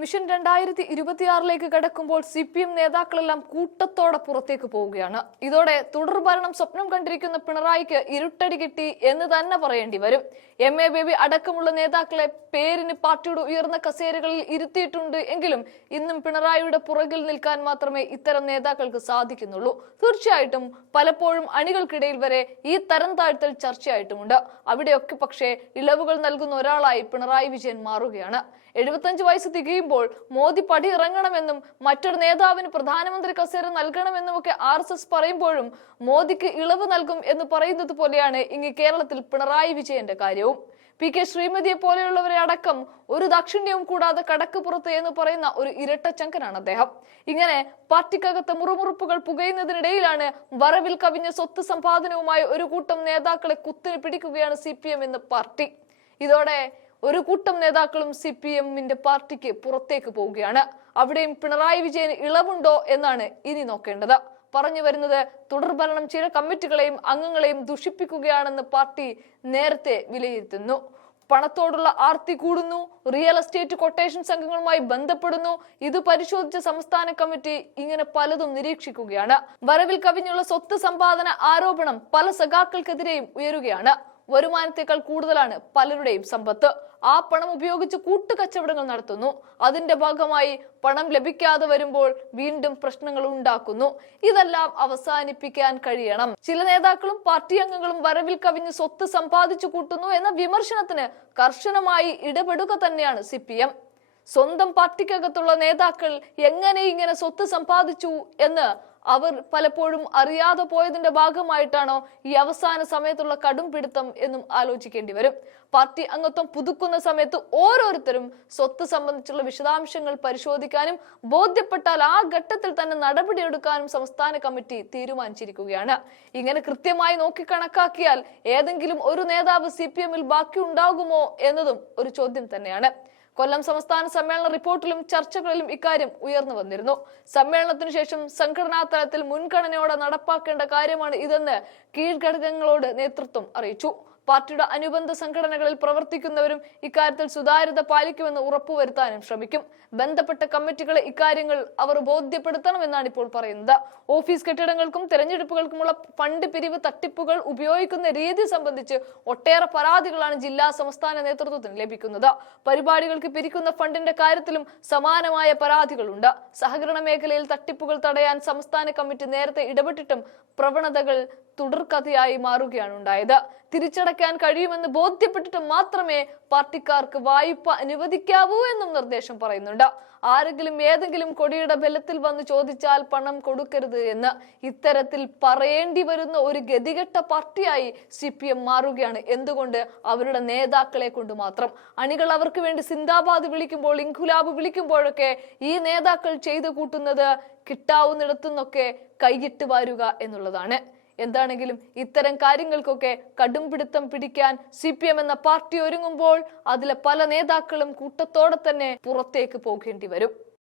Mission 2026 കടക്കുമ്പോൾ CPM നേതാക്കളെല്ലാം കൂട്ടത്തോടെ പുറത്തേക്ക് പോവുകയാണ്. ഇതോടെ തുടർഭരണം സ്വപ്നം കണ്ടിരിക്കുന്ന പിണറായിക്ക് ഇരുട്ടടി കിട്ടി എന്ന് തന്നെ പറയേണ്ടി വരും. MA ബേബി അടക്കമുള്ള നേതാക്കളെ പേരിന് പാർട്ടിയുടെ ഉയർന്ന കസേരകളിൽ ഇരുത്തിയിട്ടുണ്ട് എങ്കിലും ഇന്നും പിണറായിയുടെ പുറകിൽ നിൽക്കാൻ മാത്രമേ ഇത്തരം നേതാക്കൾക്ക് സാധിക്കുന്നുള്ളൂ. തീർച്ചയായിട്ടും പലപ്പോഴും അണികൾക്കിടയിൽ വരെ ഈ തരം താഴ്ത്തൽ ചർച്ചയായിട്ടുമുണ്ട്. അവിടെയൊക്കെ പക്ഷേ ഇളവുകൾ നൽകുന്ന ഒരാളായി പിണറായി വിജയൻ മാറുകയാണ്. 75 വയസ്സ് തികയുമ്പോൾ മോദി പടി ഇറങ്ങണമെന്നും മറ്റൊരു നേതാവിന് പ്രധാനമന്ത്രി കസേര നൽകണമെന്നും ഒക്കെ RSS പറയുമ്പോഴും മോദിക്ക് ഇളവ് നൽകും എന്ന് പറയുന്നത് പോലെയാണ് ഇങ്ങ് കേരളത്തിൽ പിണറായി വിജയന്റെ കാര്യവും. PK ശ്രീമതിയെ പോലെയുള്ളവരെ അടക്കം ഒരു ദാക്ഷിണ്യവും കൂടാതെ കടക്ക് പുറത്ത് എന്ന് പറയുന്ന ഒരു ഇരട്ടച്ചങ്കനാണ് അദ്ദേഹം. ഇങ്ങനെ പാർട്ടിക്കകത്ത് മുറുമുറുപ്പുകൾ പുകയുന്നതിനിടയിലാണ് വരവിൽ കവിഞ്ഞ സ്വത്ത് സമ്പാദനവുമായി ഒരു കൂട്ടം നേതാക്കളെ കുത്തിന് പിടിക്കുകയാണ് CPM എന്ന പാർട്ടി. ഇതോടെ ഒരു കൂട്ടം നേതാക്കളും CPM-ന്റെ പാർട്ടിക്ക് പുറത്തേക്ക് പോവുകയാണ്. അവിടെയും പിണറായി വിജയന് ഇളവുണ്ടോ എന്നാണ് ഇനി നോക്കേണ്ടത്. പറഞ്ഞു വരുന്നത് തുടർഭരണം ചില കമ്മിറ്റികളെയും അംഗങ്ങളെയും ദുഷിപ്പിക്കുകയാണെന്ന് പാർട്ടി നേരത്തെ വിലയിരുത്തുന്നു. പണത്തോടുള്ള ആർത്തി കൂടുന്നു, റിയൽ എസ്റ്റേറ്റ് കൊട്ടേഷൻ സംഘങ്ങളുമായി ബന്ധപ്പെടുന്നു. ഇത് പരിശോധിച്ച സംസ്ഥാന കമ്മിറ്റി ഇങ്ങനെ പലതും നിരീക്ഷിക്കുകയാണ്. വരവിൽ കവിഞ്ഞുള്ള സ്വത്ത് സമ്പാദന ആരോപണം പല സഖാക്കൾക്കെതിരെയും ഉയരുകയാണ്. വരുമാനത്തേക്കാൾ കൂടുതലാണ് പലരുടെയും സമ്പത്ത്. ആ പണം ഉപയോഗിച്ച് കൂട്ടുകച്ചവടങ്ങൾ നടത്തുന്നു. അതിന്റെ ഭാഗമായി പണം ലഭിക്കാതെ വരുമ്പോൾ വീണ്ടും പ്രശ്നങ്ങൾ ഉണ്ടാക്കുന്നു. ഇതെല്ലാം അവസാനിപ്പിക്കാൻ കഴിയണം. ചില നേതാക്കളും പാർട്ടി അംഗങ്ങളും വരവിൽ കവിഞ്ഞ് സ്വത്ത് സമ്പാദിച്ചു കൂട്ടുന്നു എന്ന വിമർശനത്തിന് കർശനമായി ഇടപെടുക തന്നെയാണ് CPM. സ്വന്തം പാർട്ടിക്കകത്തുള്ള നേതാക്കൾ എങ്ങനെ ഇങ്ങനെ സ്വത്ത് സമ്പാദിച്ചു എന്ന് അവർ പലപ്പോഴും അറിയാതെ പോയതിന്റെ ഭാഗമായിട്ടാണോ ഈ അവസാന സമയത്തുള്ള കടും പിടുത്തം എന്നും ആലോചിക്കേണ്ടി വരും. പാർട്ടി അംഗത്വം പുതുക്കുന്ന സമയത്ത് ഓരോരുത്തരും സ്വത്ത് സംബന്ധിച്ചുള്ള വിശദാംശങ്ങൾ പരിശോധിക്കാനും ബോധ്യപ്പെട്ടാൽ ആ ഘട്ടത്തിൽ തന്നെ നടപടിയെടുക്കാനും സംസ്ഥാന കമ്മിറ്റി തീരുമാനിച്ചിരിക്കുകയാണ്. ഇങ്ങനെ കൃത്യമായി നോക്കിക്കണക്കാക്കിയാൽ ഏതെങ്കിലും ഒരു നേതാവ് CPM-ൽ ബാക്കി ഉണ്ടാകുമോ എന്നതും ഒരു ചോദ്യം തന്നെയാണ്. കൊല്ലം സംസ്ഥാന സമ്മേളന റിപ്പോർട്ടിലും ചർച്ചകളിലും ഇക്കാര്യം ഉയർന്നു വന്നിരുന്നു. സമ്മേളനത്തിനു ശേഷം സംഘടനാ തലത്തിൽ മുൻഗണനയോടെ നടപ്പാക്കേണ്ട കാര്യമാണ് ഇതെന്ന് കീഴ്ഘടകങ്ങളോട് നേതൃത്വം അറിയിച്ചു. പാർട്ടിയുടെ അനുബന്ധ സംഘടനകളിൽ പ്രവർത്തിക്കുന്നവരും ഇക്കാര്യത്തിൽ സുതാര്യത പാലിക്കുമെന്ന് ഉറപ്പുവരുത്താനും ശ്രമിക്കും. ബന്ധപ്പെട്ട കമ്മിറ്റികളെ ഇക്കാര്യങ്ങൾ അവർ ബോധ്യപ്പെടുത്തണമെന്നാണ് ഇപ്പോൾ പറയുന്നത്. ഓഫീസ് കെട്ടിടങ്ങൾക്കും തെരഞ്ഞെടുപ്പുകൾക്കുമുള്ള ഫണ്ട് പിരിവ് തട്ടിപ്പുകൾ ഉപയോഗിക്കുന്ന രീതി സംബന്ധിച്ച് ഒട്ടേറെ പരാതികളാണ് ജില്ലാ സംസ്ഥാന നേതൃത്വത്തിന് ലഭിക്കുന്നത്. പരിപാടികൾക്ക് പിരിക്കുന്ന ഫണ്ടിന്റെ കാര്യത്തിലും സമാനമായ പരാതികളുണ്ട്. സഹകരണ മേഖലയിൽ തട്ടിപ്പുകൾ തടയാൻ സംസ്ഥാന കമ്മിറ്റി നേരത്തെ ഇടപെട്ടിട്ടും പ്രവണതകൾ തുടർക്കഥയായി മാറുകയാണ് ഉണ്ടായത്. തിരിച്ചടയ്ക്കാൻ കഴിയുമെന്ന് ബോധ്യപ്പെട്ടിട്ട് മാത്രമേ പാർട്ടിക്കാർക്ക് വായ്പ അനുവദിക്കാവൂ എന്നും നിർദ്ദേശം പറയുന്നുണ്ട്. ആരെങ്കിലും ഏതെങ്കിലും കൊടിയുടെ ബലത്തിൽ വന്ന് ചോദിച്ചാൽ പണം കൊടുക്കരുത് എന്ന് ഇത്തരത്തിൽ പറയേണ്ടി വരുന്ന ഒരു ഗതികെട്ട പാർട്ടിയായി CPM മാറുകയാണ്. എന്തുകൊണ്ട്? അവരുടെ നേതാക്കളെ കൊണ്ട് മാത്രം. അണികൾ അവർക്ക് വേണ്ടി സിന്ദാബാദ് വിളിക്കുമ്പോൾ, ഇൻഖുലാബ് വിളിക്കുമ്പോഴൊക്കെ ഈ നേതാക്കൾ ചെയ്തു കൂട്ടുന്നത് കിട്ടാവുന്നിടത്തുനിന്നൊക്കെ കൈയിട്ട് വാരുക എന്നുള്ളതാണ്. എന്താണെങ്കിലും ഇത്തരം കാര്യങ്ങൾക്കൊക്കെ കടും പിടുത്തം പിടിക്കാൻ CPM എന്ന പാർട്ടി ഒരുങ്ങുമ്പോൾ അതിലെ പല നേതാക്കളും കൂട്ടത്തോടെ തന്നെ പുറത്തേക്ക് പോകേണ്ടി വരും.